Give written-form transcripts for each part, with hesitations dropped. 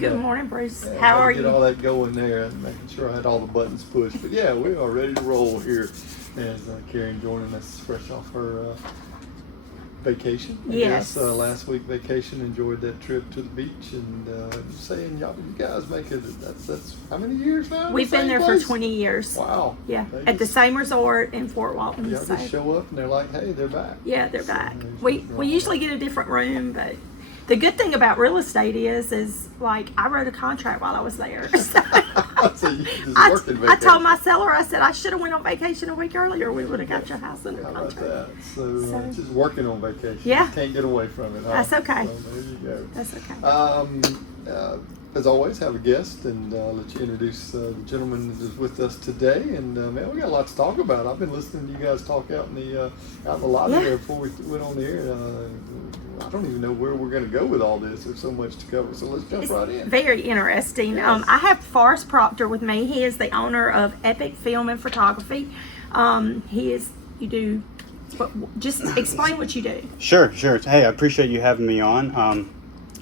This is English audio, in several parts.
Good morning, Bruce. Yeah, How are get you? all that going there and making sure I had all the buttons pushed. But yeah, we are ready to roll here as Karen joining us fresh off her vacation. I Yes. guess, last week vacation, enjoyed that trip to the beach and saying, y'all, you guys make it, that's how many years now? We've been there place? for 20 years. Wow. Yeah, They at the just- same resort in Fort Walton. Y'all So, just show up and they're like, hey, they're back. yeah, they're So back. they We just we usually get a different room, but the good thing about real estate is like I wrote a contract while I was there. So So you just I working told vacation. my seller, I said I should have went on vacation a week earlier. We would have got your house under How about contract. that? So So- just working on vacation. Yeah. Just can't get away from it. Huh? That's okay. So there you go. That's okay. As always, have a guest and let you introduce the gentleman that is with us today. And man, we got a lot to talk about. I've been listening to you guys talk out in the lobby Yeah. there before we went on the air. I don't even know where we're going to go with all this. There's so much to cover. So let's jump It's right in. very interesting. Yes. I have Forrest Proctor with me. He is the owner of Epic Film and Photography. Just explain what you do. Sure. Hey, I appreciate you having me on.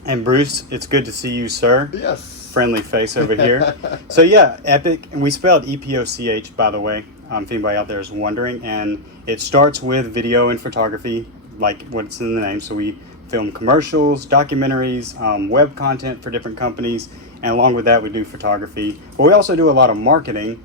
And Bruce, it's good to see you, sir. Yes. Friendly face over here. So yeah, Epic, and we spelled EPOCH, by the way, if anybody out there is wondering. And it starts with video and photography, like what's in the name. So we film commercials, documentaries, web content for different companies. And along with that, we do photography. But we also do a lot of marketing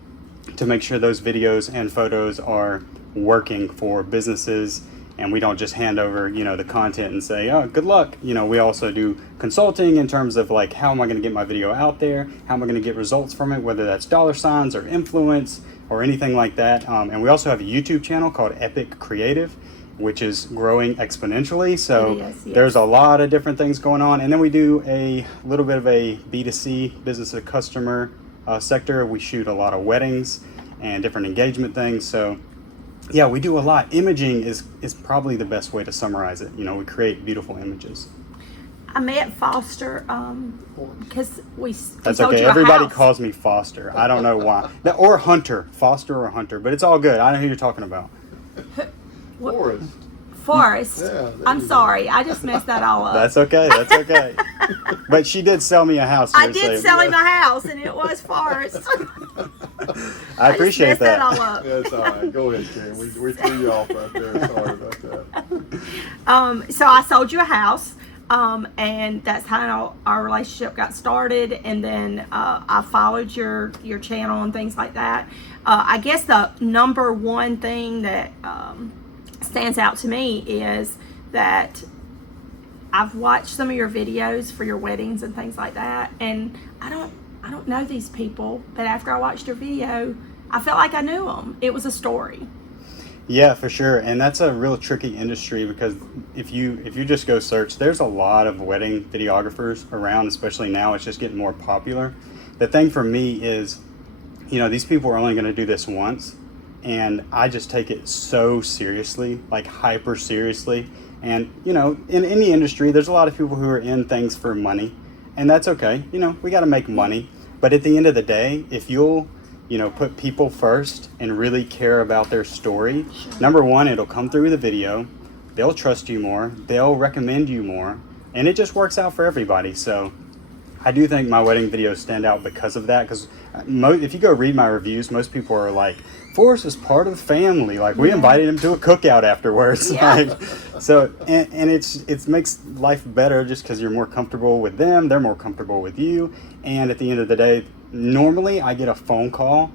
to make sure those videos and photos are working for businesses, and we don't just hand over the content and say, oh, good luck. We also do consulting in terms of like, how am I going to get my video out there, how am I going to get results from it, whether that's dollar signs or influence or anything like that. And we also have a YouTube channel called Epic Creative, which is growing exponentially. So It is, yes. There's a lot of different things going on. And then we do a little bit of a B2C, business to customer sector. We shoot a lot of weddings and different engagement things. So yeah, we do a lot. Imaging is probably the best way to summarize it. We create beautiful images. I met Foster because we That's sold okay. you a Everybody house. calls me Foster. I don't know why. Or Hunter. Foster or Hunter. But it's all good. I know who you're talking about. Forrest. Forrest. Yeah, there I'm you go. sorry. I just messed that all up. That's okay. But she did sell me a house. I here, did so sell him a house, and it was Forrest. I appreciate just messed that. all up. That's all right. Go ahead, Karen. We threw you off right there. Sorry about that. So I sold you a house, and that's how our relationship got started. And then I followed your channel and things like that. I guess the number one thing that stands out to me is that I've watched some of your videos for your weddings and things like that, and I don't know these people, but after I watched your video, I felt like I knew them. It was a story. Yeah, for sure. And that's a real tricky industry because if you just go search, there's a lot of wedding videographers around, especially now. It's just getting more popular. The thing for me is, these people are only going to do this once, and I just take it so seriously, like hyper seriously. And, in any industry, there's a lot of people who are in things for money, and that's okay. We got to make money. But at the end of the day, if you'll put people first and really care about their story. Number one, it'll come through the video. They'll trust you more. They'll recommend you more. And it just works out for everybody. So I do think my wedding videos stand out because of that. Because if you go read my reviews, most people are like, Forrest is part of the family. Like, we invited him to a cookout afterwards. Yeah. And it makes life better just because you're more comfortable with them. They're more comfortable with you. And at the end of the day, normally I get a phone call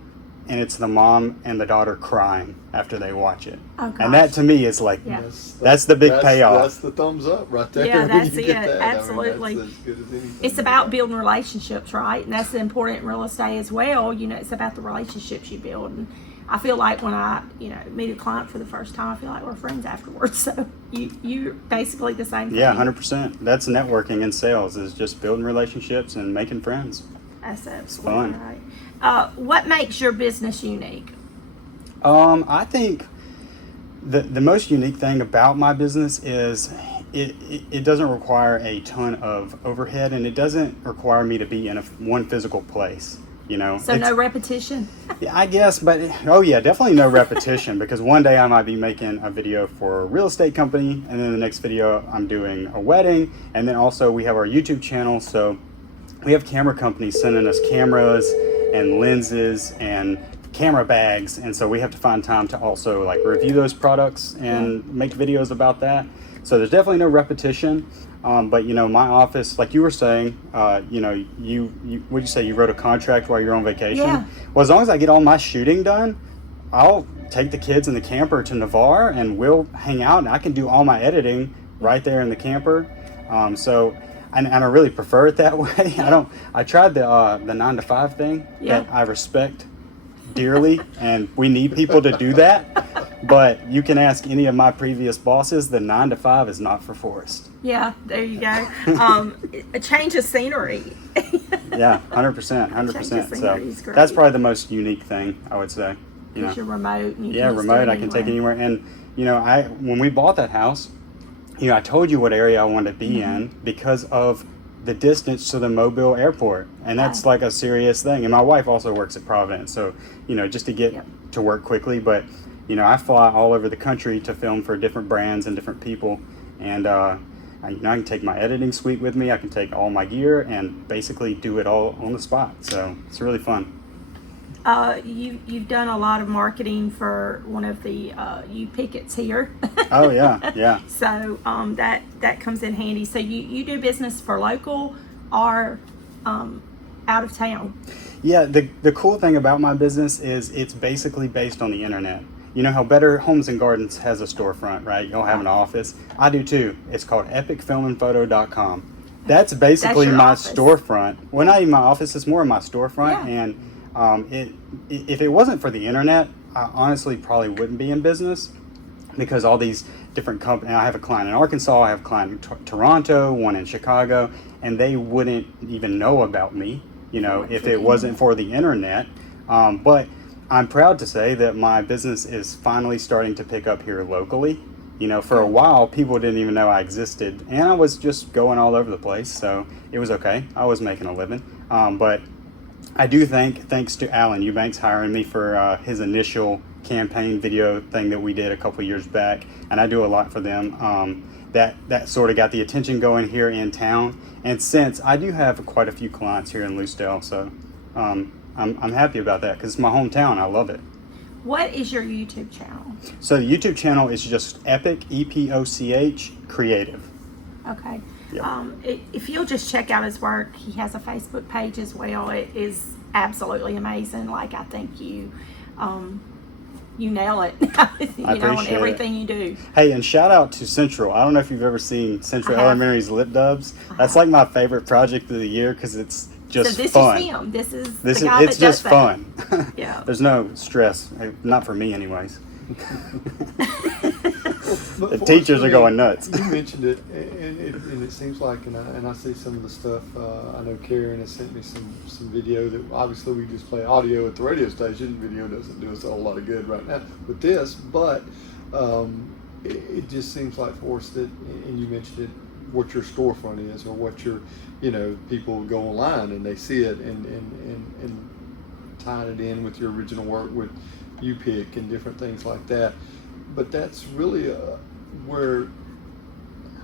and it's the mom and the daughter crying after they watch it. Oh, and that gosh. to me is like, Yeah. that's the big payoff. That's the thumbs up right there. Yeah, when that's you get it. that. I mean, Absolutely. that's as good as anything. It's about building relationships, right? And that's important in real estate as well. It's about the relationships you build. And I feel like when I, meet a client for the first time, I feel like we're friends afterwards. So you're basically the same thing. Yeah, 100%. That's networking in sales, is just building relationships and making friends. That's absolutely fun. right. What makes your business unique? I think the most unique thing about my business is it doesn't require a ton of overhead, and it doesn't require me to be in one physical place. So no repetition? Yeah, I guess, but definitely no repetition, because one day I might be making a video for a real estate company, and then the next video I'm doing a wedding, and then also we have our YouTube channel, so we have camera companies sending us cameras and lenses and camera bags, and so we have to find time to also like review those products and make videos about that. So there's definitely no repetition. But you know, my office, like you were saying, you know, you would you say you wrote a contract while you're on vacation? Yeah. Well, as long as I get all my shooting done, I'll take the kids in the camper to Navarre and we'll hang out, and I can do all my editing right there in the camper. And I really prefer it that way. I tried the 9 to 5 thing that I respect dearly, and we need people to do that. But you can ask any of my previous bosses, the 9 to 5 is not for Forrest. Yeah, there you go. A change of scenery. Yeah, 100%, 100%. So great. that's probably the most unique thing, I would say. You know, Because you're remote. And you yeah, can just do remote. it I can take anywhere. anywhere. And you know, when we bought that house, you know, I told you what area I wanted to be in because of the distance to the Mobile airport, and that's like a serious thing. And my wife also works at Providence, so you know, just to get to work quickly. But you know, I fly all over the country to film for different brands and different people, and I can take my editing suite with me. I can take all my gear and basically do it all on the spot. So it's really fun. You've done a lot of marketing for one of the U-Pickets here. Oh yeah, yeah. So that comes in handy. So you do business for local or out of town? Yeah, the cool thing about my business is it's basically based on the internet. You know how Better Homes and Gardens has a storefront, right? You'll have an office. I do too. It's called epicfilmandphoto.com. That's basically your my office. storefront. Well, not even my office, it's more of my storefront. Yeah. And if it wasn't for the internet, I honestly probably wouldn't be in business, because all these different companies, I have a client in Arkansas, I have a client in Toronto, one in Chicago, and they wouldn't even know about me, you know, if it wasn't for the internet. But I'm proud to say that my business is finally starting to pick up here locally. You know, for a while, people didn't even know I existed, and I was just going all over the place, so it was okay. I was making a living. But I do thanks to Alan Eubanks hiring me for his initial campaign video thing that we did a couple years back, and I do a lot for them. That sort of got the attention going here in town, and since I do have quite a few clients here in Lucedale, so I'm happy about that because it's my hometown. I love it. What is your YouTube channel? So the YouTube channel is just Epic, EPOCH Creative. Okay. Yep. If you'll just check out his work, he has a Facebook page as well. It is absolutely amazing. Like, I think you nail it. You know, on appreciate everything you do. Hey, and shout out to Central. I don't know if you've ever seen Central I have. Elementary's Lip Dubs. That's like my favorite project of the year because it's just So this fun. is him. This is This the is guy it's that just does that. fun. Yeah. There's no stress, not for me, anyways. But The teachers are fortunately, going nuts. You mentioned it, and it seems like, and I see some of the stuff. I know Karen has sent me some video that obviously we just play audio at the radio station. Video doesn't do us a whole lot of good right now with this, but it just seems like for us that, and you mentioned it, what your storefront is, or what your, you know, people go online and they see it and tying it in with your original work with U-Pick and different things like that. But that's really where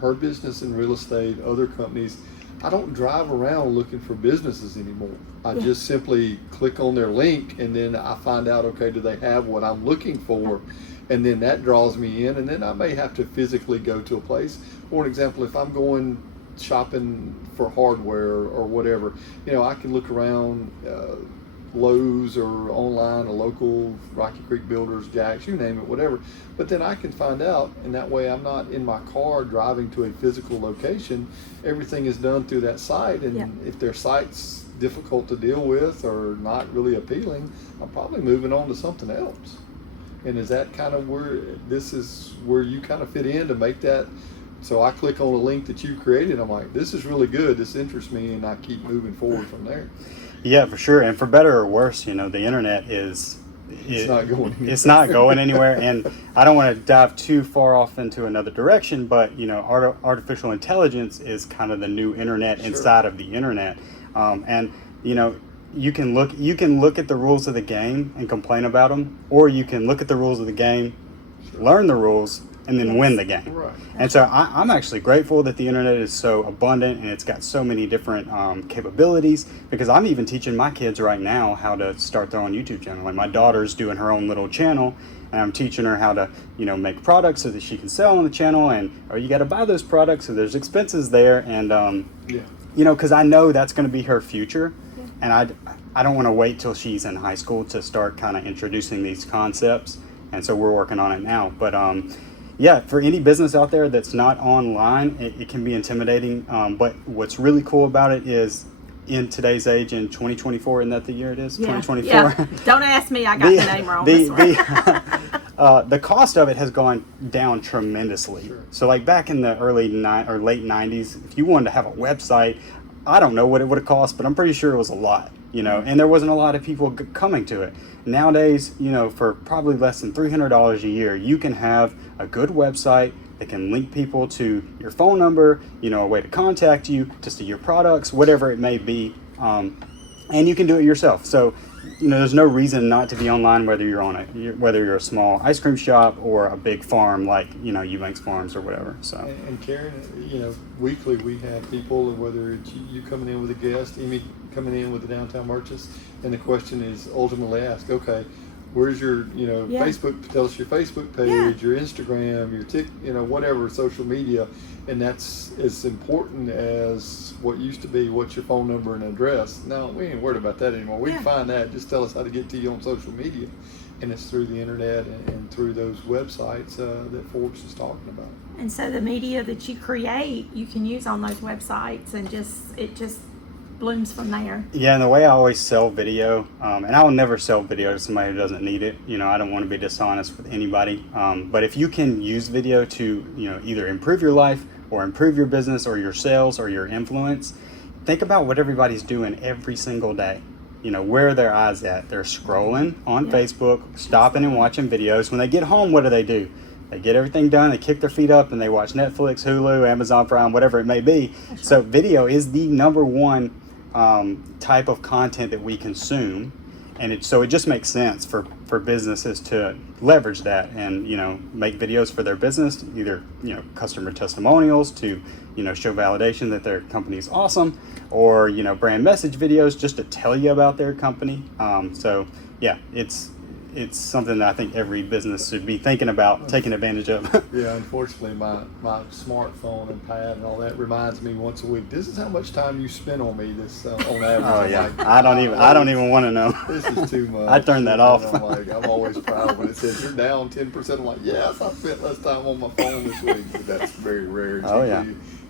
her business in real estate, other companies, I don't drive around looking for businesses anymore. I just simply click on their link, and then I find out, okay, do they have what I'm looking for? And then that draws me in, and then I may have to physically go to a place. For an example, if I'm going shopping for hardware or whatever, you know, I can look around Lowe's or online, a local Rocky Creek Builders, Jack's, you name it, whatever. But then I can find out, and that way I'm not in my car driving to a physical location. Everything is done through that site, and if their site's difficult to deal with or not really appealing, I'm probably moving on to something else. And is that kind of where this is where you kind of fit in to make that? So I click on a link that you created. I'm like, this is really good. This interests me, and I keep moving forward from there. Yeah, for sure. And for better or worse, you know, the internet It's not going anywhere. It's not going anywhere. And I don't want to dive too far off into another direction, but you know, artificial intelligence is kind of the new internet inside of the internet. And you know, you can look at the rules of the game and complain about them, or you can look at the rules of the game, learn the rules, and then Yes. win the game. Right. And so I'm actually grateful that the internet is so abundant and it's got so many different capabilities, because I'm even teaching my kids right now how to start their own YouTube channel. Like my daughter's doing her own little channel, and I'm teaching her how to, make products so that she can sell on the channel, and you got to buy those products, so there's expenses there, and because I know that's going to be her future, and I don't want to wait till she's in high school to start kind of introducing these concepts, and so we're working on it now. But for any business out there that's not online, it can be intimidating. But what's really cool about it is, in today's age, in 2024, isn't that the year it is? Yeah. 2024. Yeah. Don't ask me, I got the name wrong. The cost of it has gone down tremendously. Sure. So like back in the late 90s, if you wanted to have a website, I don't know what it would have cost, but I'm pretty sure it was a lot, and there wasn't a lot of people coming to it. Nowadays, for probably less than $300 a year, you can have a good website that can link people to your phone number, a way to contact you, to see your products, whatever it may be. And you can do it yourself. So, there's no reason not to be online, whether you're a small ice cream shop or a big farm like, Eubanks Farms or whatever. So. And Karen, weekly we have people, and whether it's you coming in with a guest, Amy coming in with the downtown merchants, and the question is ultimately asked, okay, where's your, Facebook, tell us your Facebook page, your Instagram, your whatever social media, and that's as important as what used to be, what's your phone number and address. Now, we ain't worried about that anymore. We can find that. Just tell us how to get to you on social media. And it's through the internet and through those websites that Forbes is talking about. And so the media that you create, you can use on those websites, and it just blooms from there. Yeah, and the way I always sell video, and I will never sell video to somebody who doesn't need it. I don't want to be dishonest with anybody. But if you can use video to, either improve your life or improve your business or your sales or your influence, think about what everybody's doing every single day. Where are their eyes at? They're scrolling on Facebook, stopping and watching videos. When they get home, what do? They get everything done, they kick their feet up, and they watch Netflix, Hulu, Amazon Prime, whatever it may be. So video is the number one type of content that we consume, and it just makes sense for businesses to leverage that and make videos for their business, either customer testimonials to show validation that their company is awesome, or brand message videos just to tell you about their company. It's something that I think every business should be thinking about taking advantage of. Yeah, unfortunately, my smartphone and pad and all that reminds me once a week, this is how much time you spend on me this on average. Oh yeah, I don't even want to know. This is too much. I turned that off. I'm always proud when it says you're down 10%. I'm like, yes, I spent less time on my phone this week, but that's very rare. Oh yeah.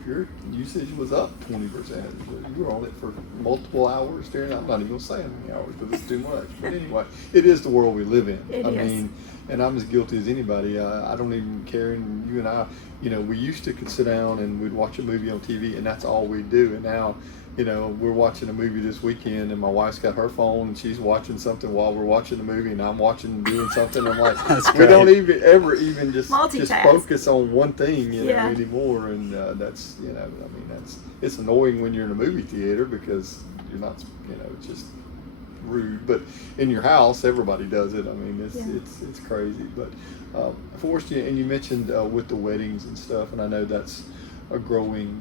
Your usage was up 20%. You were on it for multiple hours during. I'm not even gonna say how many hours because it's too much. But anyway, it is the world we live in. It is. And I'm as guilty as anybody. I don't even care. And you and I, we used to could sit down and we'd watch a movie on TV, and that's all we'd do. And now, we're watching a movie this weekend, and my wife's got her phone, and she's watching something while we're watching the movie, and I'm doing something. I'm like, we don't ever just focus on one thing, anymore. And that's, it's annoying when you're in a movie theater because you're not, it's just rude. But in your house, everybody does it. I mean, it's crazy. But Forrest, and you mentioned with the weddings and stuff, and I know that's a growing,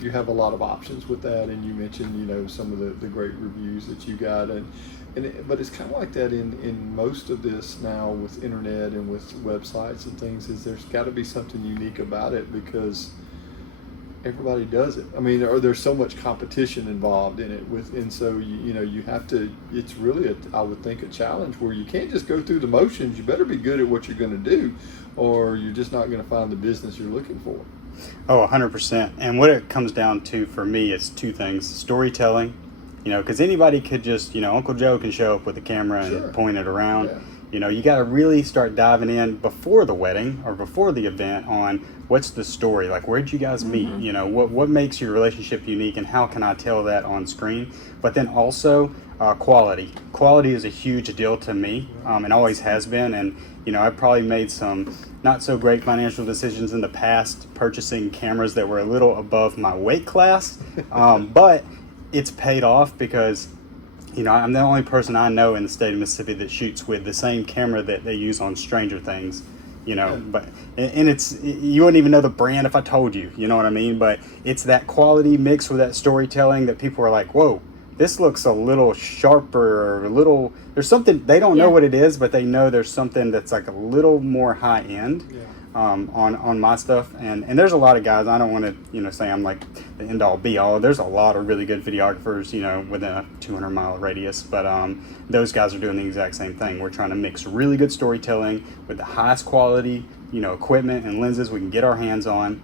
you have a lot of options with that, and you mentioned some of the great reviews that you got, but it's kind of like that in most of this now with internet and with websites and things. Is there's got to be something unique about it because everybody does it. I mean, there's so much competition involved in it and so you have to. It's really I would think a challenge where you can't just go through the motions. You better be good at what you're going to do, or you're just not going to find the business you're looking for. Oh, 100%. And what it comes down to for me is two things: storytelling, because anybody could just, Uncle Joe can show up with a camera and point it around. Yeah. You got to really start diving in before the wedding or before the event on what's the story, like where'd you guys meet, what makes your relationship unique, and how can I tell that on screen. But then also quality is a huge deal to me, and always has been. And I've probably made some not so great financial decisions in the past purchasing cameras that were a little above my weight class, but it's paid off because I'm the only person I know in the state of Mississippi that shoots with the same camera that they use on Stranger Things. you know. Yeah. But and it's, you wouldn't even know the brand if I told you, you know what I mean? But it's that quality mixed with that storytelling that people are like, whoa, this looks a little sharper, or a little, there's something, they don't know Yeah. what it is, but they know there's something that's like a little more high end. Yeah. On my stuff, and there's a lot of guys. I don't want to, you know, say I'm like the end all be all. There's a lot of really good videographers, you know, within a 200-mile radius, but those guys are doing the exact same thing. We're trying to mix really good storytelling with the highest quality, you know, equipment and lenses we can get our hands on.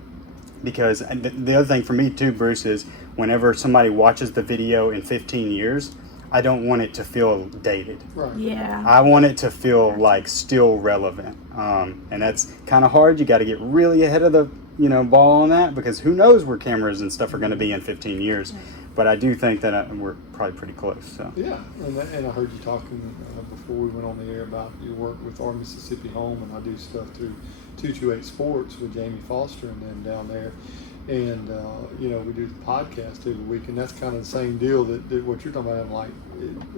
Because the other thing for me too, Bruce, is whenever somebody watches the video in 15 years, I don't want it to feel dated. Right. Yeah. I want it to feel like still relevant, and that's kind of hard. You got to get really ahead of the, you know, ball on that, because who knows where cameras and stuff are going to be in 15 years. But I do think that we're probably pretty close. So Yeah, and I heard you talking before we went on the air about your work with our Mississippi home, and I do stuff through 228 Sports with Jamie Foster and them down there. And, you know, we do the podcast every week, and that's kind of the same deal that what you're talking about. I'm like,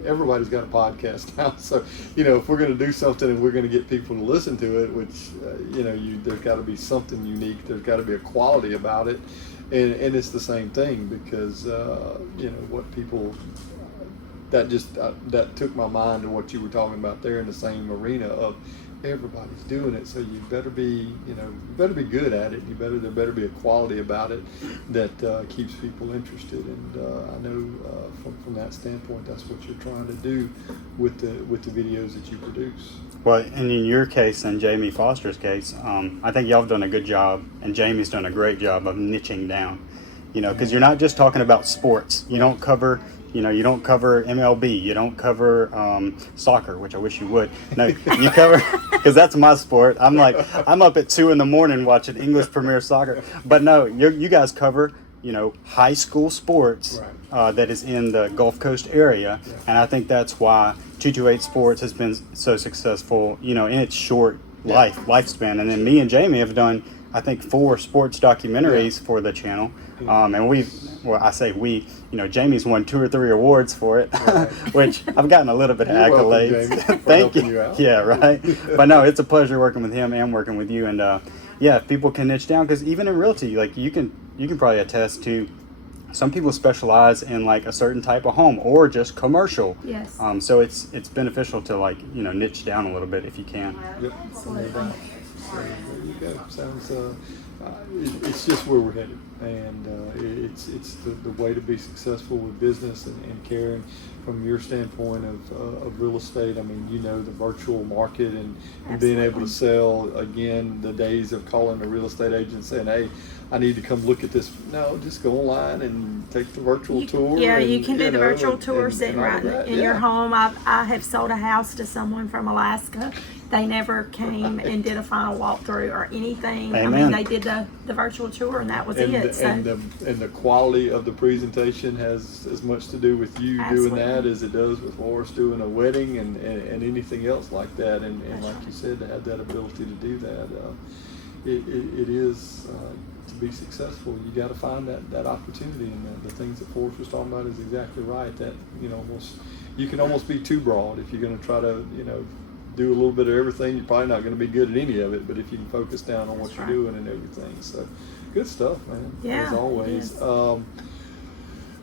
everybody's got a podcast now. So, you know, if we're going to do something and we're going to get people to listen to it, which, you know, there's got to be something unique. There's got to be a quality about it. And it's the same thing because, you know, what people, that took my mind to what you were talking about there in the same arena of, everybody's doing it, so you better be, you know, you better be good at it. There better be a quality about it that keeps people interested. And I know from that standpoint, that's what you're trying to do with the videos that you produce. well, and in your case and Jamie Foster's case, I think y'all have done a good job, and Jamie's done a great job of niching down. You know, because you're not just talking about sports. You don't cover. You know, you don't cover MLB. You don't cover soccer, which I wish you would. No, you cover, because that's my sport. I'm up at 2 a.m. watching English Premier Soccer. But no, you guys cover, you know, high school sports that is in the Gulf Coast area. Yeah. And I think that's why 228 Sports has been so successful, you know, in its short lifespan. And then me and Jamie have done, I think, 4 sports documentaries for the channel. And I say we, you know, Jamie's won 2 or 3 awards for it, which I've gotten a little bit of accolades. Welcome, Jamie, Thank you. you. Yeah, right. But no, it's a pleasure working with him and working with you. And yeah, if people can niche down, because even in realty, like you can probably attest to, some people specialize in like a certain type of home or just commercial. Yes. So it's beneficial to, like, you know, niche down a little bit if you can. Yep. Absolutely. So there you go. Sounds. It's just where we're headed, and it's the way to be successful with business and caring from your standpoint of real estate. I mean, you know, the virtual market and being able to sell, again, the days of calling a real estate agent saying, hey, I need to come look at this. No, just go online and take the virtual tour. Yeah, and, you can do the virtual tour and sitting all right that. in your home. I have sold a house to someone from Alaska. They never came and did a final walkthrough or anything. Amen. I mean, they did the virtual tour and that was it. And the quality of the presentation has as much to do with you doing that as it does with Loris doing a wedding and anything else like that. And like you said, to have that ability to do that, it is to be successful. You got to find that opportunity, and the things that Forrest was talking about is exactly right. That, you know, you can almost be too broad if you're going to try to, you know, do a little bit of everything. You're probably not going to be good at any of it, but if you can focus down on what you're doing and everything. So good stuff, man. Yeah, as always. it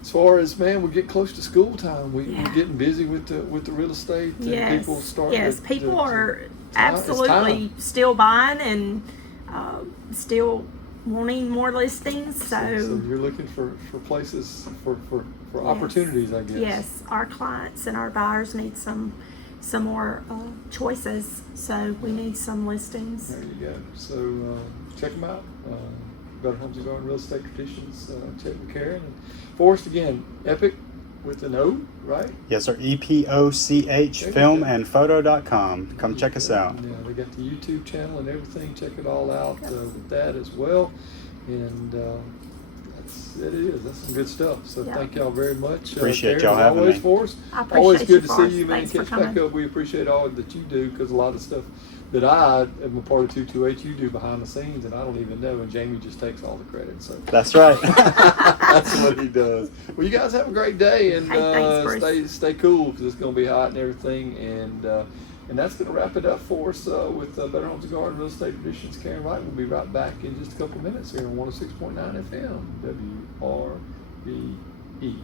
As far as, man, we get close to school time. We're getting busy with the real estate. And yes, people starting yes, people are it's absolutely time. still buying and still wanting more listings. So you're looking for places for opportunities, I guess. Yes, our clients and our buyers need some more choices, so we need some listings. There you go. So check them out. Better Homes and Garden Real Estate Traditions. Check with Karen. And Forrest, again, Epic with an O, right? Yes, sir. EPOCH filmandphoto.com. Come check us out. Yeah, they got the YouTube channel and everything. Check it all out with that as well. And that's some good stuff. So thank y'all very much. Appreciate Karen, y'all having always, me. Forrest. I appreciate always good you, to Forrest. see you, man. Thanks for Catch back coming. up. We appreciate all that you do, because a lot of stuff that I am a part of 228 you do behind the scenes, and I don't even know, and Jamie just takes all the credit. So That's right. that's what he does. Well, you guys have a great day, and Hey, thanks, Bruce. stay cool, because it's going to be hot and everything. And And that's going to wrap it up for us with Better Homes and Garden Real Estate Traditions. Karen Wright will be right back in just a couple of minutes here on 106.9 FM, WRBE.